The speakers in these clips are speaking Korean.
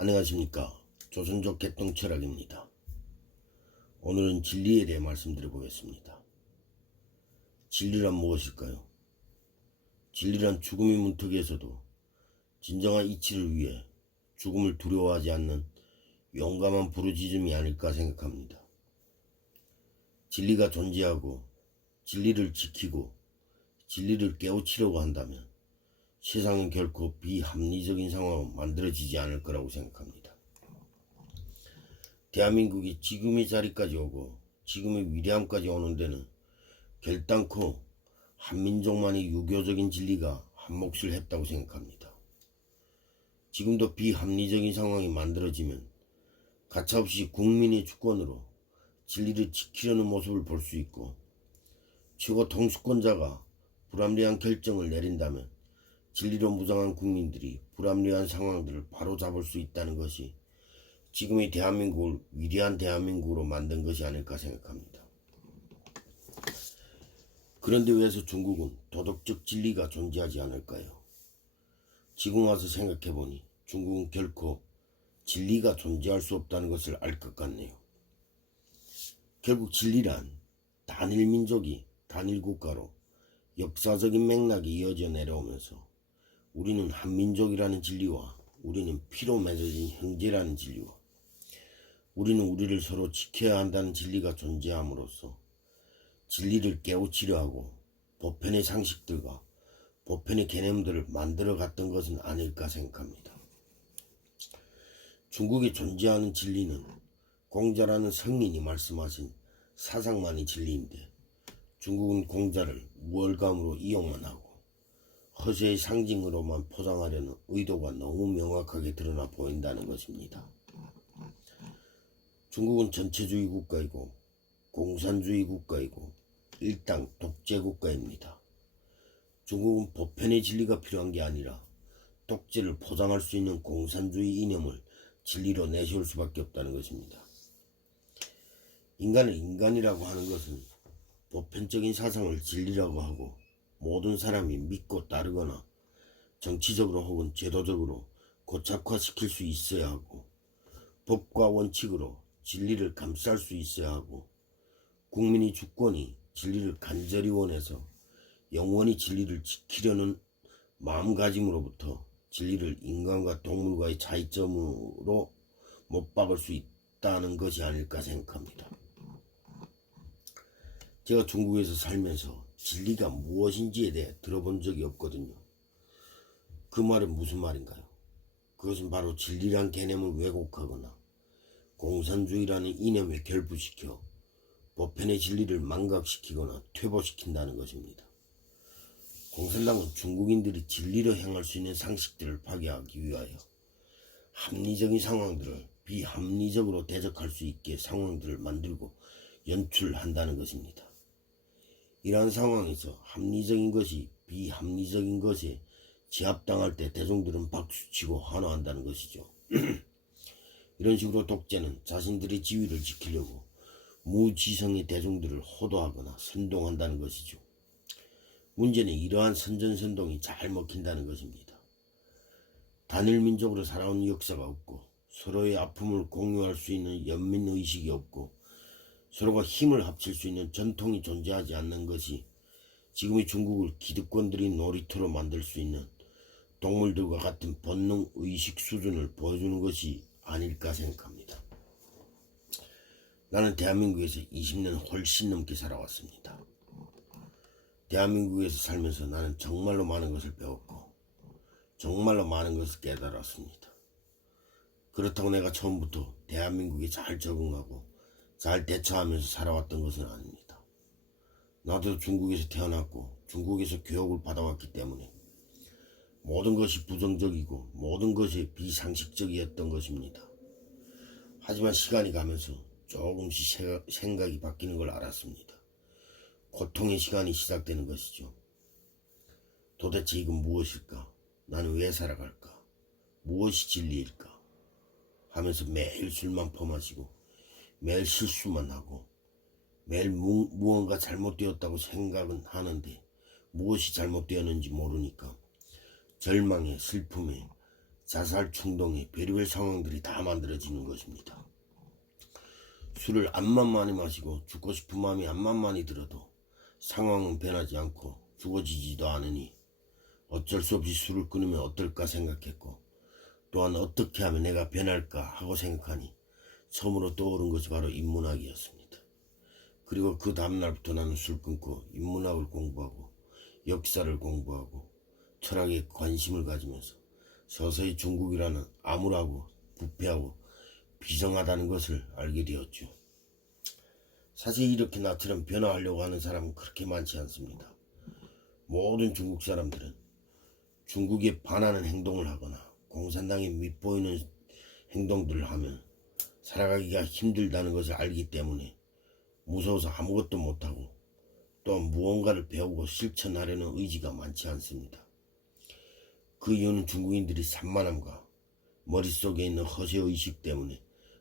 안녕하십니까. 조선족 개똥철학입니다. 오늘은 진리에 대해 말씀드려 보겠습니다. 진리란 무엇일까요? 진리란 죽음의 문턱에서도 진정한 이치를 위해 죽음을 두려워하지 않는 용감한 부르짖음이 아닐까 생각합니다. 진리가 존재하고 진리를 지키고 진리를 깨우치려고 한다면 세상은 결코 비합리적인 상황으로 만들어지지 않을 거라고 생각합니다. 대한민국이 지금의 자리까지 오고 지금의 위대함까지 오는 데는 결단코 한민족만의 유교적인 진리가 한 몫을 했다고 생각합니다. 지금도 비합리적인 상황이 만들어지면 가차없이 국민의 주권으로 진리를 지키려는 모습을 볼 수 있고, 최고 통수권자가 불합리한 결정을 내린다면 진리로 무장한 국민들이 불합리한 상황들을 바로잡을 수 있다는 것이 지금의 대한민국을 위대한 대한민국으로 만든 것이 아닐까 생각합니다. 그런데 왜서 중국은 도덕적 진리가 존재하지 않을까요? 지금 와서 생각해보니 중국은 결코 진리가 존재할 수 없다는 것을 알 것 같네요. 결국 진리란 단일 민족이 단일 국가로 역사적인 맥락이 이어져 내려오면서 우리는 한민족이라는 진리와 우리는 피로 맺어진 형제라는 진리와 우리는 우리를 서로 지켜야 한다는 진리가 존재함으로써 진리를 깨우치려 하고 보편의 상식들과 보편의 개념들을 만들어 갔던 것은 아닐까 생각합니다. 중국에 존재하는 진리는 공자라는 성인이 말씀하신 사상만이 진리인데, 중국은 공자를 우월감으로 이용만 하고 허세의 상징으로만 포장하려는 의도가 너무 명확하게 드러나 보인다는 것입니다. 중국은 전체주의 국가이고 공산주의 국가이고 일당 독재 국가입니다. 중국은 보편의 진리가 필요한 게 아니라 독재를 포장할 수 있는 공산주의 이념을 진리로 내세울 수밖에 없다는 것입니다. 인간을 인간이라고 하는 것은 보편적인 사상을 진리라고 하고 모든 사람이 믿고 따르거나 정치적으로 혹은 제도적으로 고착화시킬 수 있어야 하고, 법과 원칙으로 진리를 감쌀 수 있어야 하고, 국민의 주권이 진리를 간절히 원해서 영원히 진리를 지키려는 마음가짐으로부터 진리를 인간과 동물과의 차이점으로 못 박을 수 있다는 것이 아닐까 생각합니다. 제가 중국에서 살면서 진리가 무엇인지에 대해 들어본 적이 없거든요. 그 말은 무슨 말인가요? 그것은 바로 진리란 개념을 왜곡하거나 공산주의라는 이념에 결부시켜 보편의 진리를 망각시키거나 퇴보시킨다는 것입니다. 공산당은 중국인들이 진리로 행할 수 있는 상식들을 파괴하기 위하여 합리적인 상황들을 비합리적으로 대적할 수 있게 상황들을 만들고 연출한다는 것입니다. 이러한 상황에서 합리적인 것이 비합리적인 것에 제압당할 때 대중들은 박수치고 환호한다는 것이죠. 이런 식으로 독재는 자신들의 지위를 지키려고 무지성의 대중들을 호도하거나 선동한다는 것이죠. 문제는 이러한 선전선동이 잘 먹힌다는 것입니다. 단일 민족으로 살아온 역사가 없고 서로의 아픔을 공유할 수 있는 연민의식이 없고 서로가 힘을 합칠 수 있는 전통이 존재하지 않는 것이 지금의 중국을 기득권들이 놀이터로 만들 수 있는 동물들과 같은 본능의식 수준을 보여주는 것이 아닐까 생각합니다. 나는 대한민국에서 20년 훨씬 넘게 살아왔습니다. 대한민국에서 살면서 나는 정말로 많은 것을 배웠고 정말로 많은 것을 깨달았습니다. 그렇다고 내가 처음부터 대한민국에 잘 적응하고 잘 대처하면서 살아왔던 것은 아닙니다. 나도 중국에서 태어났고 중국에서 교육을 받아왔기 때문에 모든 것이 부정적이고 모든 것이 비상식적이었던 것입니다. 하지만 시간이 가면서 조금씩 생각이 바뀌는 걸 알았습니다. 고통의 시간이 시작되는 것이죠. 도대체 이건 무엇일까? 나는 왜 살아갈까? 무엇이 진리일까? 하면서 매일 술만 퍼마시고 매일 실수만 하고 매일 무언가 잘못되었다고 생각은 하는데 무엇이 잘못되었는지 모르니까 절망에 슬픔에 자살 충동에 별의별 상황들이 다 만들어지는 것입니다. 술을 암만 많이 마시고 죽고 싶은 마음이 암만 많이 들어도 상황은 변하지 않고 죽어지지도 않으니 어쩔 수 없이 술을 끊으면 어떨까 생각했고, 또한 어떻게 하면 내가 변할까 하고 생각하니 처음으로 떠오른 것이 바로 인문학이었습니다. 그리고 그 다음날부터 나는 술 끊고 인문학을 공부하고 역사를 공부하고 철학에 관심을 가지면서 서서히 중국이라는 암울하고 부패하고 비정하다는 것을 알게 되었죠. 사실 이렇게 나처럼 변화하려고 하는 사람은 그렇게 많지 않습니다. 모든 중국 사람들은 중국에 반하는 행동을 하거나 공산당에 밉보이는 행동들을 하면 살아가기가 힘들다는 것을 알기 때문에 무서워서 아무것도 못하고 또 무언가를 배우고 실천하려는 의지가 많지 않습니다. 그 이유는 중국인들이 산만함과 머릿속에 있는 허세의식 때문에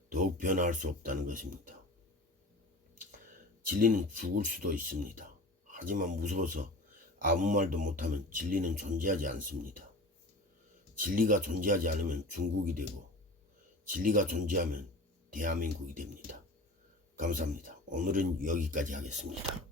더욱 변화할 수 없다는 것입니다. 진리는 죽을 수도 있습니다. 하지만 무서워서 아무 말도 못하면 진리는 존재하지 않습니다. 진리가 존재하지 않으면 중국이 되고 진리가 존재하면 대한민국이 됩니다. 감사합니다. 오늘은 여기까지 하겠습니다.